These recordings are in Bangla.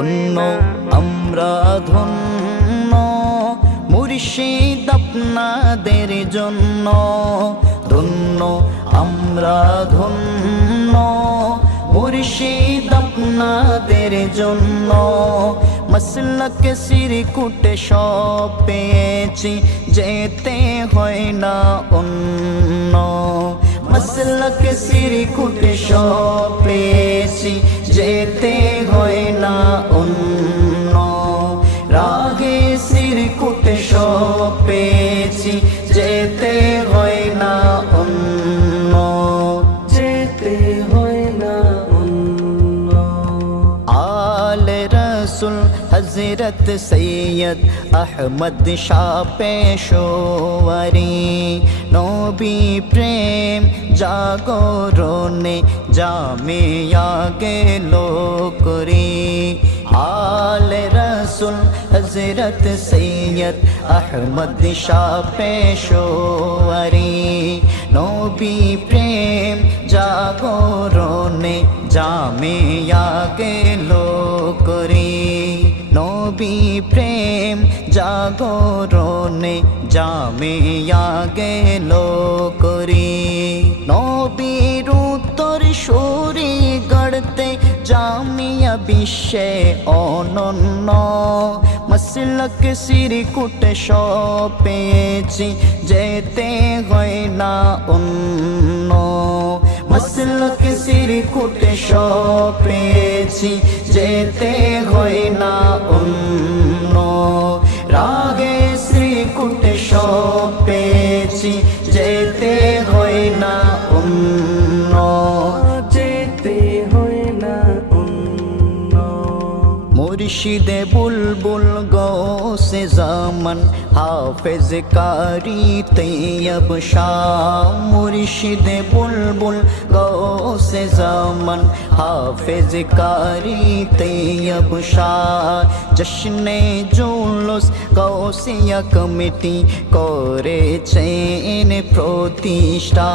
ধন্য আমরা ধন্য মুর্শিদ আপনাদের জন্য, ধন্য আমরা ধন্য মুর্শিদ আপনাদের জন্য। মসলক সিরকুট সব পেয়েছি, যেতে হয় না অন্য। মসলক সিরকুট সব পেয়েছি, যেতে হয় না অন্য। রাগে সিরকুট সব পেয়েছি, যেতে হয় না অন্য, যেতে হয় না অন্য। আল রসুল হযরত সৈয়দ আহমদ শাহ পেশোয়ারি, নবী প্রেম জাগরণে জামিয়া গেল করি। আল রসুল হযরত সৈয়দ আহমদ শাহ পেশোয়ারি, নবী প্রেম জাগরণে জামিয়া গেল করি। নবী প্রেম জাগরণে জামিয়া গেল করি। নবীর উত্তর সুরি গড়তে জামিয়া বিশ্বে অনন্য। মসলক সিরকুট সব পেয়েছি, যেতে হয় না অন্য। মসলক সিরকুট সব পেয়েছি, যেতে হয় না অন্য। রাগে সিরকুট সব পেয়েছি, যেতে হয় না অন্য, যেতে হয় না অন্য। মুর্শিদে বুলবুল গৌসে জামান হাফেজ কারি তৈয়ব শাহ। মুর্শিদে বুলবুল গৌসে জামান হাফেজ কারি তৈয়ব শাহ। জশ্নে জুলুস গৌসিয়া কমিটি করেছেন প্রতিষ্ঠা।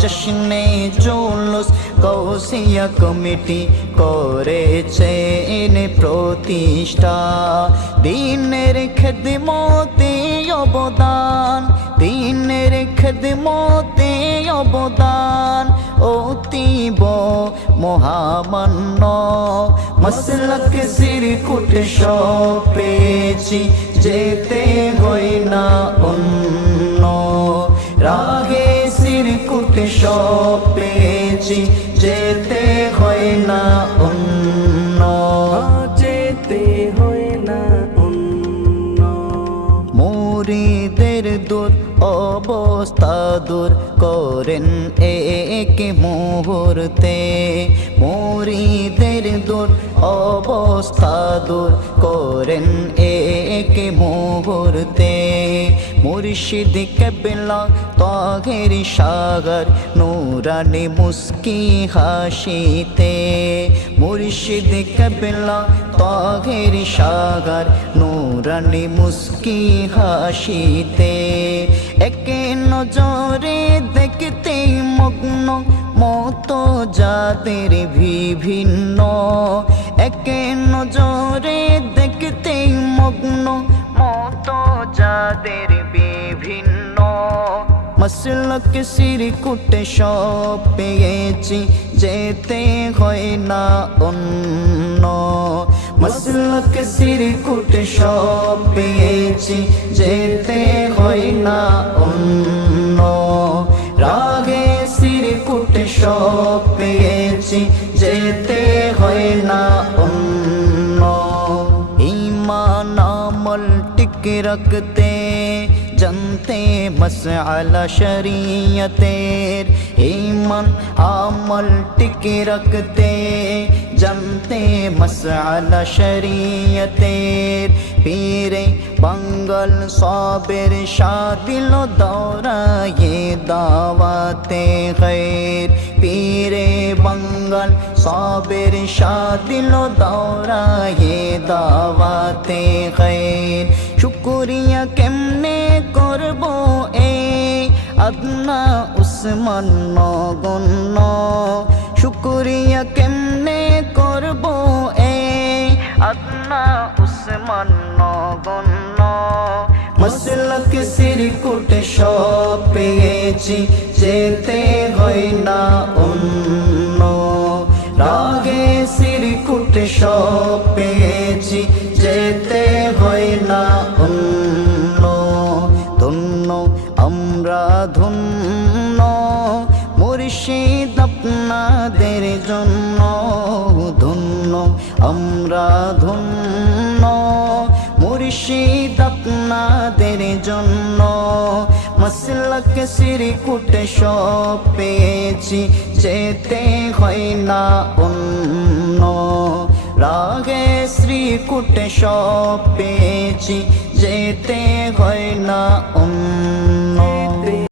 জশ্নে জুলুস গৌসিয়া কমিটি করেছেন প্রতিষ্ঠা। দিনের খেদমতে অবদান, দিনের খেদমতে অবদান অতীব মহামান্য। মসলক সিরকুট সব পেয়েছি, যেতে হয় না অন্য। রাগে সিরকুট সব পেয়েছি, যেতে হয় না অন্য, যেতে হয় না অন্য। মুরিদের দূর অবস্থা দূর করেন এক মুহূর্তে। মুরিদের দূর অবস্থা দূর করেন এক মুহূর্তে। মুর্শিদ কেবলা তাহের সাগর নূরানি মুস্কি হাসিতে। মুর্শিদ কেবলা তাহের সাগর নূরানি মুস্কি হাসিতে। একে নজরে দেখতে মগ্ন মত যাদের বিভিন্ন। একে নজরে দেখতে মগ্ন মত যাদের বিভিন্ন। মসলক সিরকুট সব পেয়েছি, যেতে হয় না অন্য। মসলক সিরকুট সব পেয়েছি, যেতে হয় না অন্য। রাগে সিরকুট সব পেয়েছি, যেতে হয় না অন্য। ঈমান আমল টিকে রাখতে জানতে মসআলা শরীয়তের। ঈমান আমল টিকে রাখতে জানতে মসআলা শরীয়তের। পীরে বাঙ্গাল সাবের শাদিল দৌরায়ে দাওয়াতে খৈর। পীরে বাঙ্গাল সাবের শাদিল দৌরায়ে দাওয়াতে খৈর। শুকরিয়া কেমনে করব এ আদনা উসমান নগণ্য। শুকরিয়া কেমনে করব এ আদনা উসমান নগণ্য মাসলক সিরকুট সব পেয়েছি যেতে হয় না অন্য রাগে সিরকুট সব পেয়েছি যেতে হয় না অন্য ধন্য আমরা ধন্য মুর্শিদ আপনাদের জন্য ধন্য আমরা ধন্য মুর্শিদ আপনাদের জন্য মাসলক সিরকুট সব পেয়েছি যেতে হয় না অন্য রাগে শ্রীকুট সব পেয়েছি যেতে হয় না অন্য